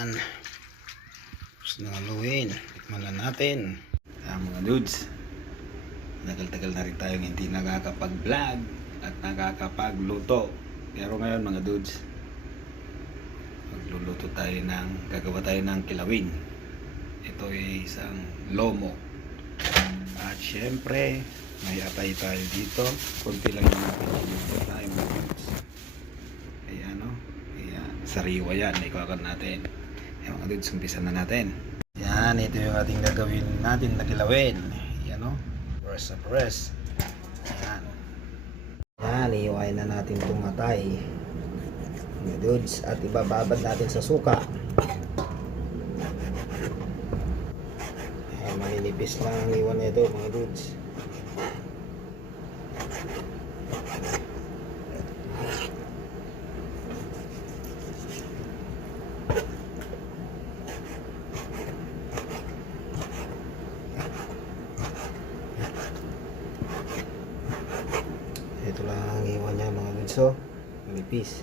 Yan. Tapos na haluin. Tikman na natin. Yan mga dudes. Tagal-tagal na rin tayong hindi nakakapag-vlog at nakakapagluto. Pero ngayon mga dudes, magluluto tayo ng, gagawa tayo ng kilawin. Ito ay isang lomo. At syempre, may atay tayo dito. Kunti lang yung natin tayo mga dudes. Kaya ano, kaya sariwa yan, ikakan natin. Yan mga dudes, umpisa na natin. Yan, ito yung ating gagawin natin na kilawin. Yan o, press na press. Yan. Yan, iiwain na natin itong atay. Mga dudes, at ibababad natin sa suka. Yan, maninipis lang ang iwan nito mga dudes. Ito lang ang iwan niya mga dudes oh. Manipis.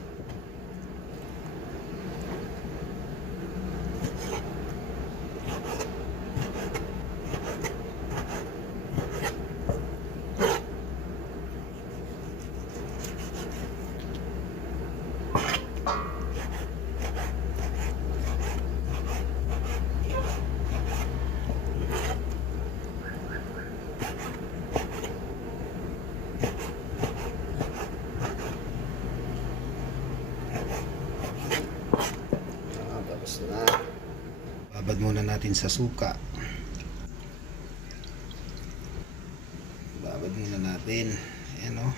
Ah, tapos na. Babad muna natin sa suka. Babad muna natin. Ayan o.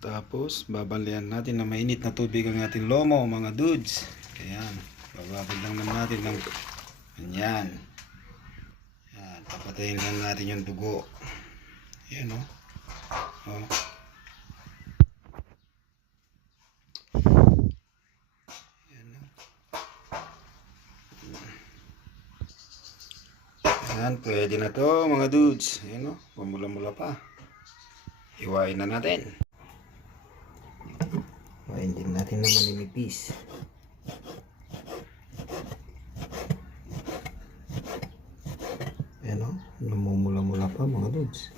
Tapos, babalian natin na mainit na tubig ang ating lomo, mga dudes. Ayan. Bababad lang naman natin ng ganyan. Ayan. Papatayin lang natin yung dugo. Ayan o. Oh. Ayan, pwede na to mga dudes. Ayan o, pumula-mula pa. Hiwain na natin. Hiwain din natin na maninipis. Ayan o, namumula-mula pa mga dudes.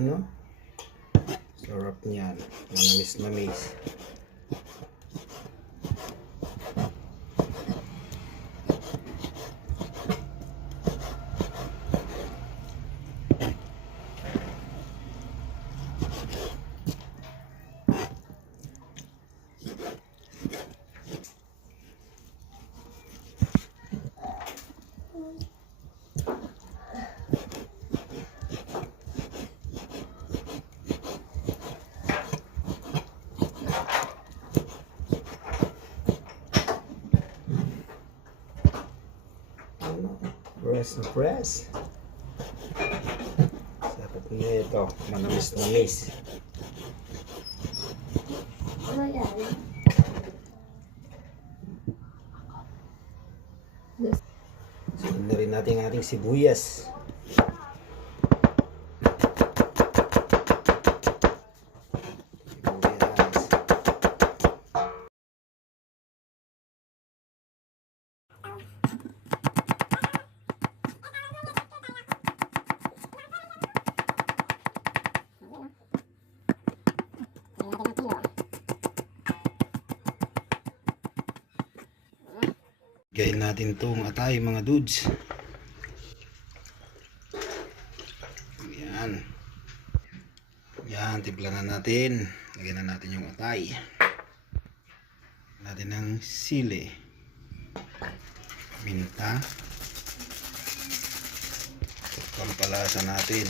Ano? Sarap niyan. Manamis-namis. Press na press. Sarap nito. Manamis-namis. Ano yan? Sunod na rin natin ating sibuyas. Sibuyas. Gayin natin itong atay mga dudes. Yan. Yan, timpla na natin. Lagyan na natin yung atay. Natin ng sili. Minta. Pampalasa natin.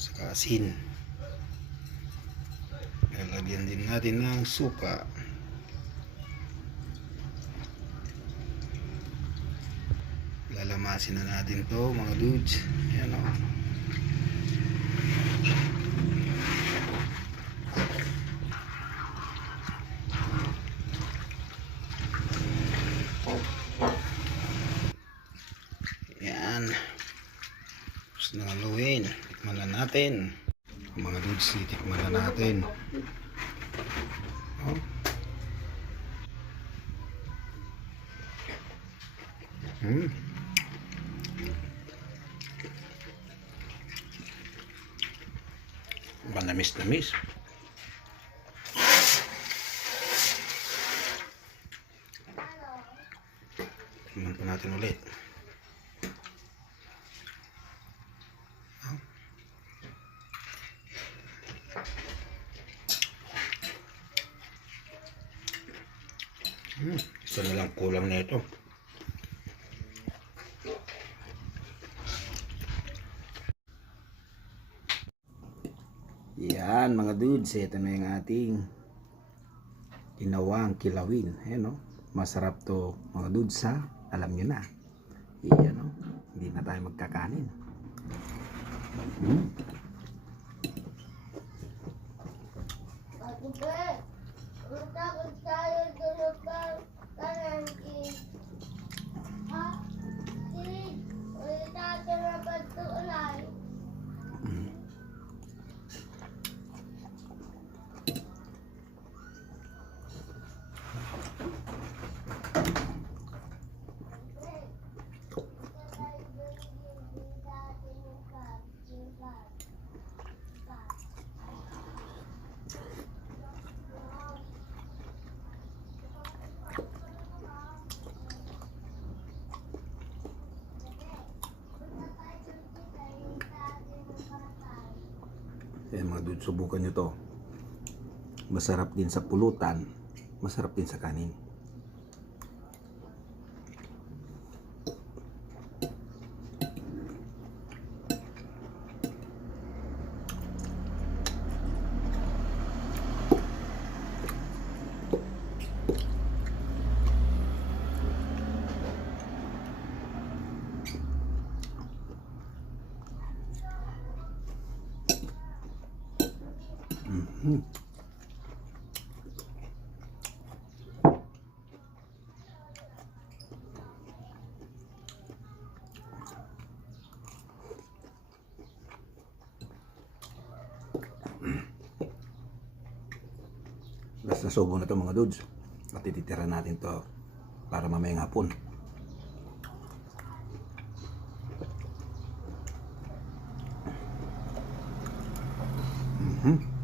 Saka asin. Lalagyan din natin ng suka. lalamasin na natin to mga dudes. Ayan o ayan. Tapos na haluin. Tikman na natin. Mga dudes tikman na natin. O Hmm. Manamis na miss. Tingnan pa natin ulit. Hmm, isa na lang kulang na ito. Yan mga dudes, ito na yung ating ginawang kilawin. Ayan no? Masarap to mga dudes ha. Alam nyo na. Iyan no? Hindi na tayo magkakanin. Hmm? Ayan mga dudes, subukan nyo to. Masarap din sa pulutan. Masarap din sa kanin. Mhm. Last na subo na to mga dudes. At ititira natin to para mamayang hapon. Mhm.